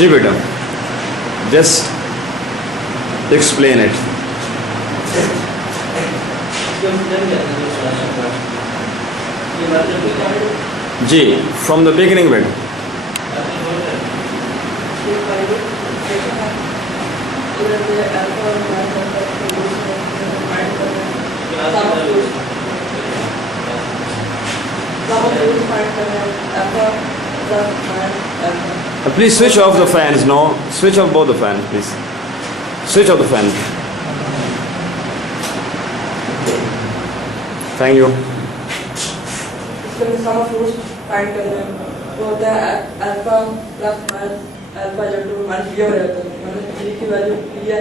जी बेटा, just explain it. जी, from the beginning बेटा। Please switch off the fans. No, switch off both the fans, please. Switch off the fan. Thank you. इसमें सम of roots find करना है, वो होता है अल्फा प्लस माइनस अल्फा जब to minus B हो जाता है, माइनस बी की वैल्यू बी है,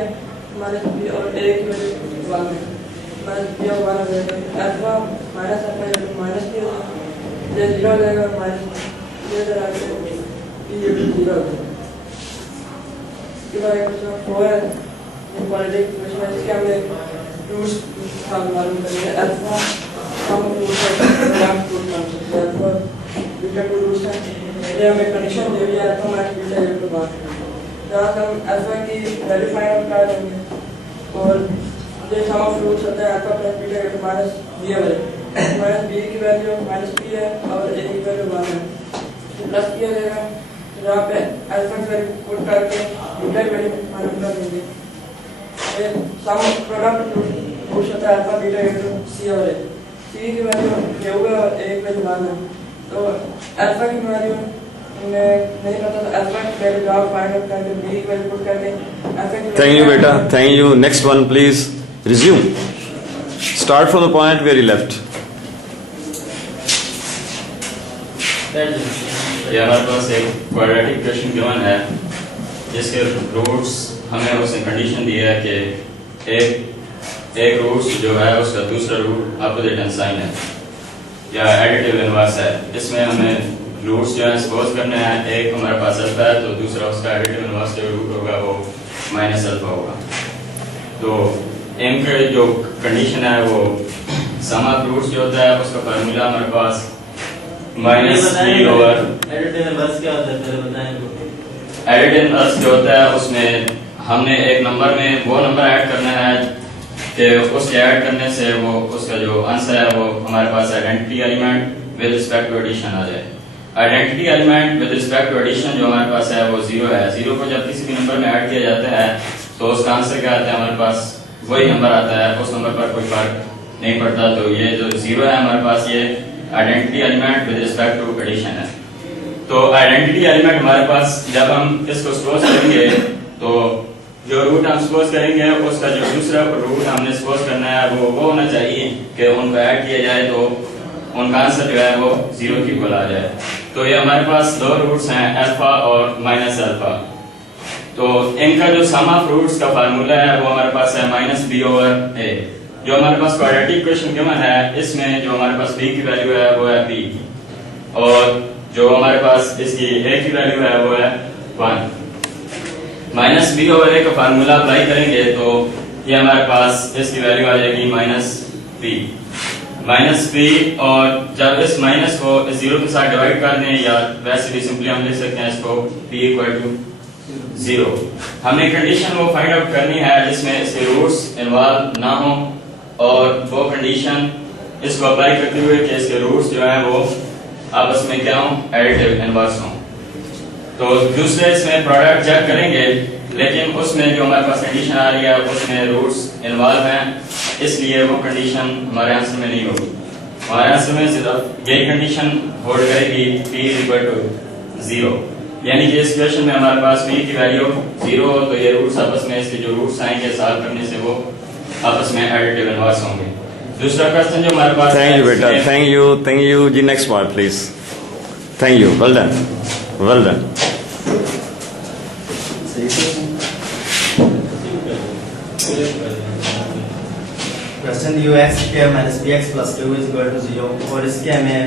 माइनस बी और ए की वैल्यू 1 है, माइनस बी और 1 हो जाएगा, अल्फा माइनस अल्फा जब टू माइनस बी होगा, ये 0 हो जाएगा, माइनस ये इधर आ जाएगा, ये 0 हो जाएगा। इसके बाद क्वेश्चन 4 है, ये क्वाड्रेटिक क्वेश्चन है, इसके हमने रूट्स मालूम करेंगे, अल्फा हम रूट्स है, अल्फा बीटा टू रूट्स है, ये हमें कंडीशन दे दिया alpha minus beta equal to 1, जहाँ हम अल्फा की वैल्यू फाइंड आउट कर देंगे, और जो सम ऑफ रूट्स होता है alpha plus beta equal to minus b है, माइनस बी की वैल्यू माइनस बी है और ए की वैल्यू 1 है, प्लस किया जाएगा, जहाँ पे अल्फा की वैल्यू पुट करके बीटा की वैल्यू मालूम कर देंगे। ये सम प्रोडक्ट रूट्स होता है अल्फा बीटा इक्वल टू सी और ए, सी की वैल्यू ये होगा और ए की वैल्यू 1 है, तो अल्फा की वैल्यू हमें नहीं पता, तो अल्फा की वैल्यू जब फाइंड आउट करके बी की वैल्यू पुट करके अल्फा की Thank you बेटा, thank you. Next one please. Resume. Start from the point where you left. ये हमारे पास एक क्वाड्रेटिक इक्वेशन गिवन है जिसके रूट्स हमें उसने कंडीशन दी है कि एक रूट्स जो है उसका दूसरा रूट अपोजिट साइन है या एडिटिव इनवर्स है। इसमें हमें रूट्स जो है सपोज करने हैं, एक हमारे पास अल्फा है तो दूसरा उसका एडिटिव इनवर्स जो रूट होगा वो माइनस अल्फा होगा। तो एम के जो कंडीशन है वो सम ऑफ रूट्स जो होता है उसका फार्मूला हमारे पास minus b over additive inverse क्या होता है पहले बताएं। एडिटिव इनवर्स जो होता है उसमें हमने एक नंबर में वो नंबर ऐड करना है कि उसके ऐड करने से वो उसका जो आंसर है वो हमारे पास identity element with respect to addition आ जाए। Identity element with respect to addition जो हमारे पास है वो 0 है। 0 को जब किसी भी नंबर में ऐड किया जाता है तो उसका आंसर क्या आता है, हमारे पास वही नंबर आता है, उस नंबर पर कोई फर्क नहीं पड़ता। तो ये जो 0 है हमारे पास ये identity element with respect to addition है। तो आइडेंटिटी एलिमेंट हमारे पास जब हम इसको सपोज करेंगे तो जो रूट हम सपोज करेंगे उसका जो दूसरा रूट हमने सपोज करना है वो होना चाहिए कि उनको ऐड किया जाए तो उनका आंसर जो है वो 0 की इक्वल आ जाए। तो ये हमारे पास दो रूट्स हैं अल्फा और माइनस अल्फा। तो इनका जो सम ऑफ रूट्स का फार्मूला है वो हमारे पास है माइनस बी ओवर ए। जो हमारे पास क्वाड्रेटिक इक्वेशन गिवन है इसमें जो हमारे पास b की वैल्यू है वो है b और जो हमारे पास इसकी a की वैल्यू है वो है 1। माइनस बी ओवर ए का फार्मूला अप्लाई करेंगे तो ये हमारे पास इसकी वैल्यू आ जाएगी माइनस बी और जब इस माइनस को इस 0 के साथ डिवाइड कर दें या वैसे भी सिंपली हम लिख सकते हैं इसको b इक्वल टू 0। हमने कंडीशन वो फाइंड आउट करनी है जिसमें इसके रूट्स इन्वॉल्व ना हो और वो कंडीशन इसको अप्लाई करते हुए कि इसके रूट्स जो है वो आपस में क्या हो, एडिटिव इनवर्स हो। तो दूसरे इसमें प्रोडक्ट चेक करेंगे लेकिन उसमें जो हमारे पास कंडीशन आ रही है उसमें रूट्स इन्वॉल्व हैं, इसलिए वो कंडीशन हमारे आंसर में नहीं होगी। हमारे आंसर में सिर्फ यही कंडीशन होल्ड करेगी p इक्वल टू 0, यानी कि इस क्वेश्चन में हमारे पास p की वैल्यू 0 हो तो ये रूट्स आपस में इसके जो रूट्स आएंगे सॉल्व करने से वो आपस में एडिटिव इनवर्स होंगे। दूसरा क्वेश्चन जो हमारे पास थैंक यू बेटा, थैंक यू जी। Next part please. Thank you, well done, well done. Question ux square minus bx plus 2 is equal to 0 और इसके हमें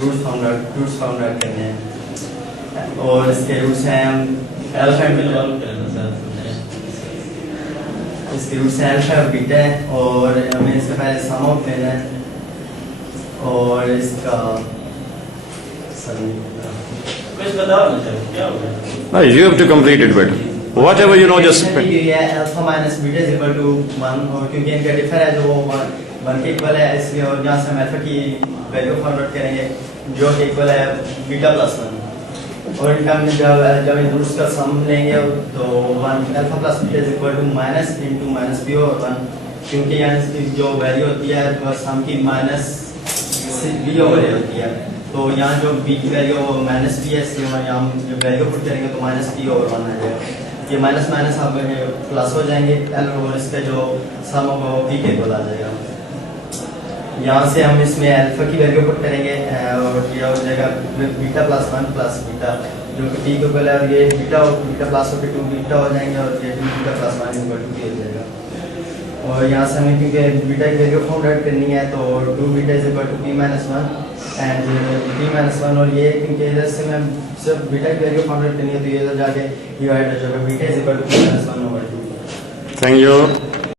रूट्स फाउंड करने हैं और इसके रूट्स हैं अल्फा इसके रूट्स हैं अल्फा और बीटा और हमें इसके पहले सम ऑफ लेना है और इसका कुछ बताओ ना सर, क्या हो गया? No, you have to complete it better. Whatever you know, just ये alpha minus beta is equal to 1, और क्योंकि इनका डिफर है जो वो 1 के इक्वल है, इसलिए और यहाँ से हम अल्फा की वैल्यू फाइंड आउट करेंगे जो कि इक्वल है बीटा प्लस 1, और इनका हम जब इन रूट्स का सम लेंगे तो 1 alpha plus beta is equal to minus into minus b और 1, क्योंकि यहाँ इसकी जो वैल्यू होती है वो सम की माइनस बी ओवर ए होती है, तो यहाँ जो बी की वैल्यू वो माइनस बी है, इसलिए हम यहाँ जब वैल्यू पुट करेंगे तो माइनस बी ओवर 1 आ जाएगा। ये माइनस माइनस आप प्लस हो जाएंगे एल, और इसका जो सम होगा वो पी के इक्वल आ जाएगा। यहाँ से हम इसमें अल्फा की वैल्यू पुट करेंगे और यह हो जाएगा बीटा प्लस 1 प्लस बीटा जो कि पी के इक्वल है, और ये बीटा प्लस होकर 2 बीटा हो जाएंगे, और ये 2 beta plus 1 equal to p हो जाएगा। और यहाँ से हमें क्योंकि बीटा की वैल्यू फाइंड आउट करनी है तो 2 beta is equal to p minus 1 and p minus 1, और ये क्योंकि इधर से मैं सिर्फ बीटा की वैल्यू फाइंड आउट करनी है तो ये इधर जाके डिवाइड हो जाएगा, beta is equal to p minus 1 over 2। thank you.